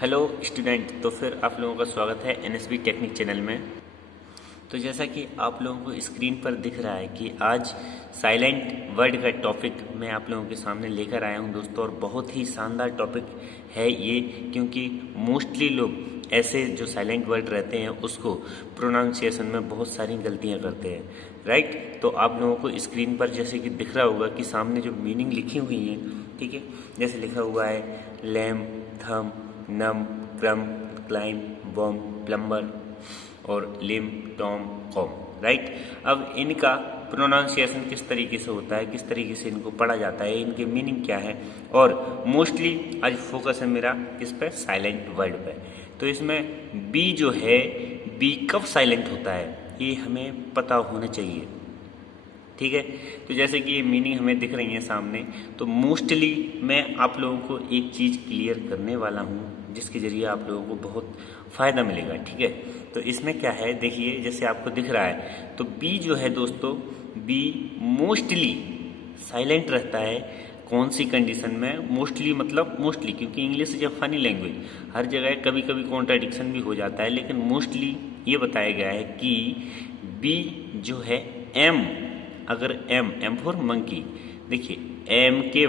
Hello student, तो फिर आप लोगों का स्वागत है एनएसबी टेक्निक चैनल में। तो जैसा कि आप लोगों को स्क्रीन पर दिख रहा है कि आज साइलेंट वर्ड का टॉपिक मैं आप लोगों के सामने लेकर आया हूं दोस्तों, और बहुत ही शानदार टॉपिक है ये, क्योंकि मोस्टली लोग ऐसे जो साइलेंट वर्ड रहते हैं उसको प्रोनाउंसिएशन में बहुत सारी गलतियां करते हैं, राइट। तो आप लोगों को स्क्रीन पर जैसे कि दिख रहा होगा कि सामने जो मीनिंग लिखी हुई है, ठीक है, जैसे लिखा हुआ है लैम, थम, नम, क्रम, क्लाइम, बॉम, प्लम्बर और लिम, टॉम, कॉम, राइट। अब इनका प्रोनाउंसिएशन किस तरीके से होता है, किस तरीके से इनको पढ़ा जाता है, इनके मीनिंग क्या है, और मोस्टली आज फोकस है मेरा किस पे, साइलेंट वर्ड पे। तो इसमें बी जो है, बी कब साइलेंट होता है ये हमें पता होना चाहिए, ठीक है। तो जैसे कि ये मीनिंग हमें दिख रही है सामने, तो मोस्टली मैं आप लोगों को एक चीज़ क्लियर करने वाला हूँ जिसके ज़रिए आप लोगों को बहुत फ़ायदा मिलेगा, ठीक है। तो इसमें क्या है, देखिए जैसे आपको दिख रहा है, तो बी जो है दोस्तों, बी मोस्टली साइलेंट रहता है। कौन सी कंडीशन में मोस्टली, मतलब मोस्टली, क्योंकि English is a funny language, हर जगह कभी कभी कॉन्ट्राडिक्शन भी हो जाता है, लेकिन मोस्टली ये बताया गया है कि बी जो है एम, अगर एम फॉर मंकी, देखिए एम के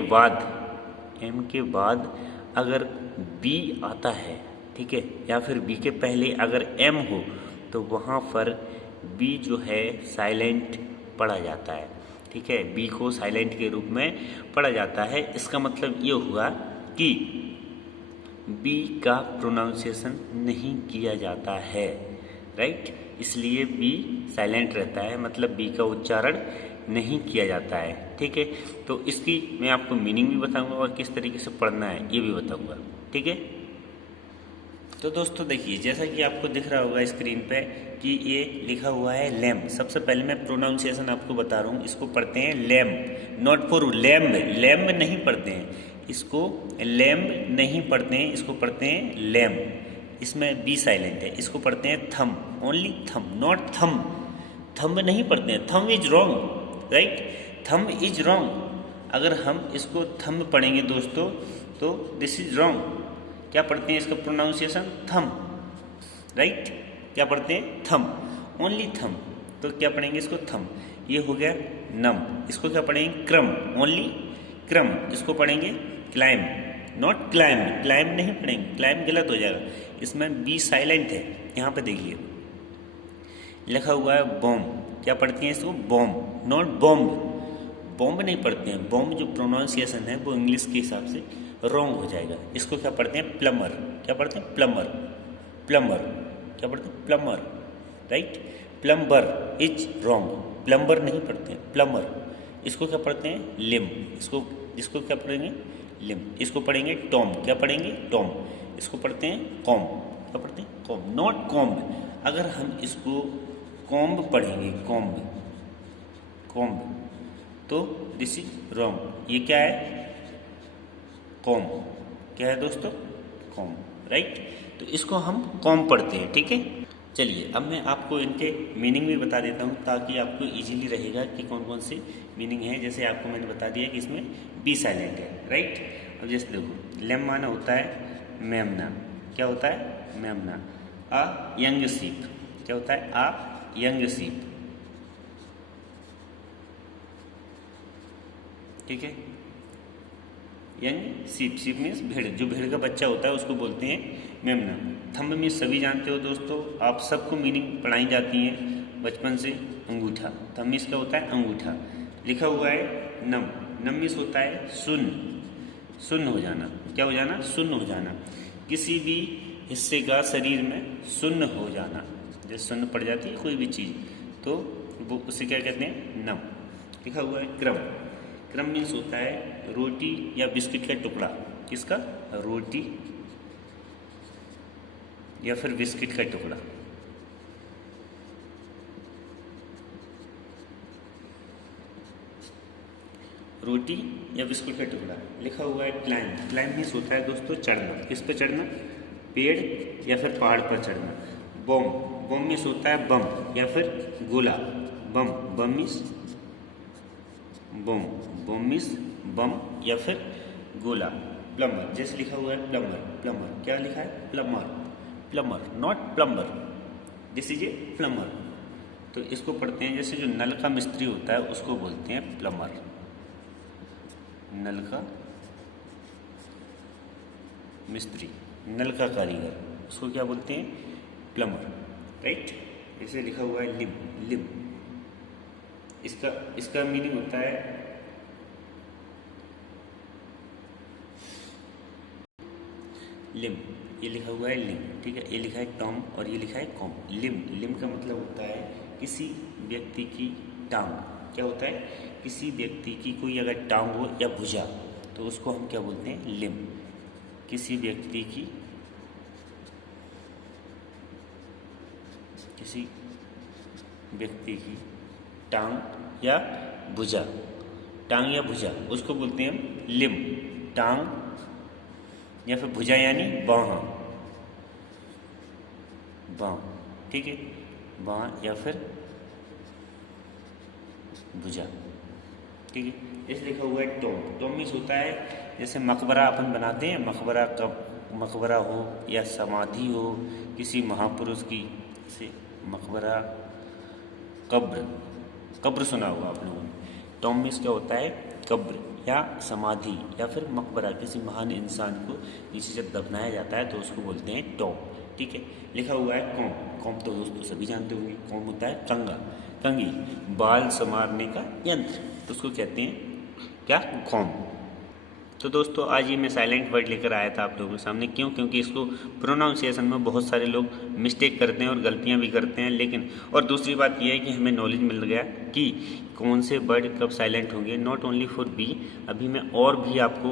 बाद अगर बी आता है, ठीक है, या फिर बी के पहले अगर एम हो, तो वहाँ पर बी जो है साइलेंट पढ़ा जाता है, ठीक है। बी को साइलेंट के रूप में पढ़ा जाता है। इसका मतलब ये हुआ कि बी का प्रोनाउंसिएशन नहीं किया जाता है, राइट। इसलिए बी साइलेंट रहता है, मतलब बी का उच्चारण नहीं किया जाता है, ठीक है। तो इसकी मैं आपको मीनिंग भी बताऊंगा और किस तरीके से पढ़ना है ये भी बताऊंगा, ठीक है। तो दोस्तों देखिए, जैसा कि आपको दिख रहा होगा स्क्रीन पे कि ये लिखा हुआ है लैम। सबसे पहले मैं प्रोनाउंसिएशन आपको बता रहा हूँ, इसको पढ़ते हैं lamb, not for lamb, lamb नहीं पढ़ते हैं इसको, लैम्ब नहीं पढ़ते हैं, इसको पढ़ते हैं लैम। इसमें बी साइलेंट है, इसको पढ़ते हैं थम, ओनली थम, नॉट थम, थंब नहीं पढ़ते हैं, थम इज रॉन्ग, राइट, थम इज रॉन्ग। अगर हम इसको थंब पढ़ेंगे दोस्तों तो दिस इज रॉन्ग। क्या पढ़ते हैं इसका प्रोनाउंसिएशन, थम, राइट। क्या पढ़ते हैं, थम, ओनली थम। तो क्या पढ़ेंगे इसको, थम। ये हो गया नम, इसको क्या पढ़ेंगे, क्रम, ओनली क्रम। इसको पढ़ेंगे क्लाइम, नॉट क्लाइम, क्लाइम नहीं पढ़ेंगे, क्लाइम गलत हो जाएगा। इसमें बी साइलेंट है, यहाँ पे देखिए लिखा हुआ है बॉम्ब। क्या पढ़ती हैं इसको, बॉम्ब, नॉट बॉम्ब, बॉम्ब नहीं पढ़ते हैं। बॉम्ब जो प्रोनाउंसिएशन है वो इंग्लिश के हिसाब से रॉन्ग हो जाएगा। इसको क्या पढ़ते हैं, प्लमर। क्या पढ़ते हैं, प्लमर, प्लमर। क्या पढ़ते हैं, plumber, right. Plumber is wrong, plumber नहीं पढ़ते हैं, प्लमर। इसको क्या पढ़ते हैं, लिम। इसको क्या पढ़ेंगे, लिम। इसको पढ़ेंगे टॉम। क्या पढ़ेंगे, टॉम। इसको पढ़ते हैं कॉम। क्या पढ़ते हैं, कॉम, नॉट कॉम्ब। अगर हम इसको कॉम्ब पढ़ेंगे, कॉम्ब, कॉम्ब, तो दिस इज रॉन्ग। ये क्या है, कॉम। क्या है दोस्तों, कॉम, राइट। तो इसको हम कॉम पढ़ते हैं, ठीक है। चलिए अब मैं आपको इनके मीनिंग भी बता देता हूँ ताकि आपको इजीली रहेगा कि कौन कौन सी मीनिंग है। जैसे आपको मैंने बता दिया कि इसमें बी साइलेंट है, राइट। अब जैसे देखो, लेम माना होता है मेमना। क्या होता है, मेमना। A young sheep. क्या होता है, अ यंग शीप, ठीक है। यंग शीप, शीप मीन्स भेड़, जो भेड़ का बच्चा होता है उसको बोलते हैं मेमना। थंब मीन्स सभी जानते हो दोस्तों, आप सबको मीनिंग पढ़ाई जाती है बचपन से। अंगूठा, थंब मीन्स क्या होता है, अंगूठा। लिखा हुआ है नम, नम मीन्स होता है सुन्न, सुन्न हो जाना। क्या हो जाना, सुन्न हो जाना। किसी भी हिस्से का शरीर में सुन्न हो जाना, जैसे सुन्न पड़ जाती है कोई भी चीज़, तो वो उसे क्या कहते हैं, नम। लिखा हुआ है क्रम, क्रम मीन्स होता है रोटी या बिस्किट का टुकड़ा। किसका, रोटी या फिर बिस्किट का टुकड़ा। रोटी या बिस्कुट का टुकड़ा। लिखा हुआ है क्लाइम, क्लाइम मीन्स होता है दोस्तों चढ़ना। किस पे चढ़ना, पेड़ या फिर पहाड़ पर चढ़ना। बॉम्ब, बॉम्ब मीन्स होता है बम या फिर गोला। बम, बम मीन्स बम, बम मीन्स बम या फिर गोला। प्लम्बर, जैसे लिखा हुआ है प्लम्बर, प्लम्बर क्या लिखा है, plumber, plumber not plumber, this is a plumber. तो इसको पढ़ते हैं, जैसे जो नल का मिस्त्री होता है उसको बोलते हैं प्लम्बर, नल का मिस्त्री, नल का कारीगर, उसको क्या बोलते हैं, प्लम्बर, राइट। जैसे लिखा हुआ है लिम, लिम, इसका मीनिंग होता है लिम, ये लिखा हुआ है लिम, ठीक है, ये लिखा है टॉम और ये लिखा है कॉम। लिम, लिम का मतलब होता है किसी व्यक्ति की टांग, क्या होता है, किसी व्यक्ति की कोई अगर टांग हो या भुजा तो उसको हम क्या बोलते हैं, लिम, किसी व्यक्ति की, किसी व्यक्ति की टांग या भुजा, टांग या भुजा उसको बोलते हैं हम लिम, टांग या फिर भुजा यानी बाँह, बाँह, ठीक है, बाँह या फिर भुजा, ठीक है। इस लिखा हुआ है टॉम, टॉम मीन्स होता है जैसे मकबरा अपन बनाते हैं, मकबरा कब, मकबरा हो या समाधि हो किसी महापुरुष की, जैसे मकबरा, कब्र, कब्र सुना होगा आप लोगों ने। टॉम मीन्स क्या होता है, कब्र या समाधि या फिर मकबरा, किसी महान इंसान को नीचे जब दफनाया जाता है तो उसको बोलते हैं टॉम, ठीक है। लिखा हुआ है कॉम, कॉम तो दोस्तों सभी जानते होंगे, कॉम होता है कंगा, कंगी, बाल संवारने का यंत्र, तो उसको कहते हैं क्या, कॉम। तो दोस्तों आज ये मैं साइलेंट वर्ड लेकर आया था आप लोगों के सामने, क्यों, क्योंकि इसको प्रोनाउंसिएशन में बहुत सारे लोग मिस्टेक करते हैं और गलतियां भी करते हैं, लेकिन और दूसरी बात यह है कि हमें नॉलेज मिल गया कि कौन से वर्ड कब साइलेंट होंगे, नॉट ओनली फॉर बी। अभी मैं और भी आपको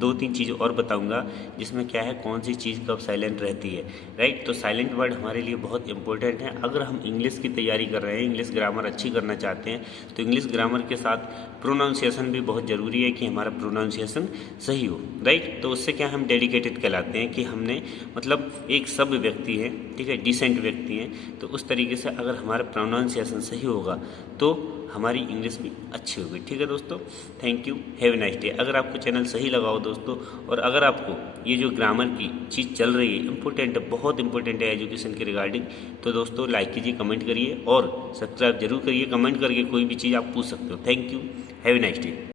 2-3 चीज़ और बताऊंगा जिसमें क्या है, कौन सी चीज़ कब साइलेंट रहती है, राइट। तो साइलेंट वर्ड हमारे लिए बहुत इंपॉर्टेंट है। अगर हम इंग्लिश की तैयारी कर रहे हैं, इंग्लिश ग्रामर अच्छी करना चाहते हैं, तो इंग्लिश ग्रामर के साथ प्रोनाउंसिएशन भी बहुत ज़रूरी है कि हमारा प्रोनाउंसिएशन सही हो, राइट। तो उससे क्या हम डेडिकेटेड कहलाते हैं कि हमने मतलब एक सभ्य व्यक्ति है, ठीक है, डिसेंट व्यक्ति है, तो उस तरीके से अगर हमारा प्रोनाउंसिएशन सही होगा तो हमारी इंग्लिश भी अच्छी होगी, ठीक है दोस्तों। Thank you, have a nice day. अगर आपको चैनल सही लगा हो दोस्तों, और अगर आपको ये जो ग्रामर की चीज़ चल रही है इंपॉर्टेंट है, बहुत इंपॉर्टेंट है एजुकेशन के रिगार्डिंग, तो दोस्तों लाइक कीजिए, कमेंट करिए और सब्सक्राइब जरूर करिए। कमेंट करके कोई भी चीज़ आप पूछ सकते हो। Thank you, have a nice day.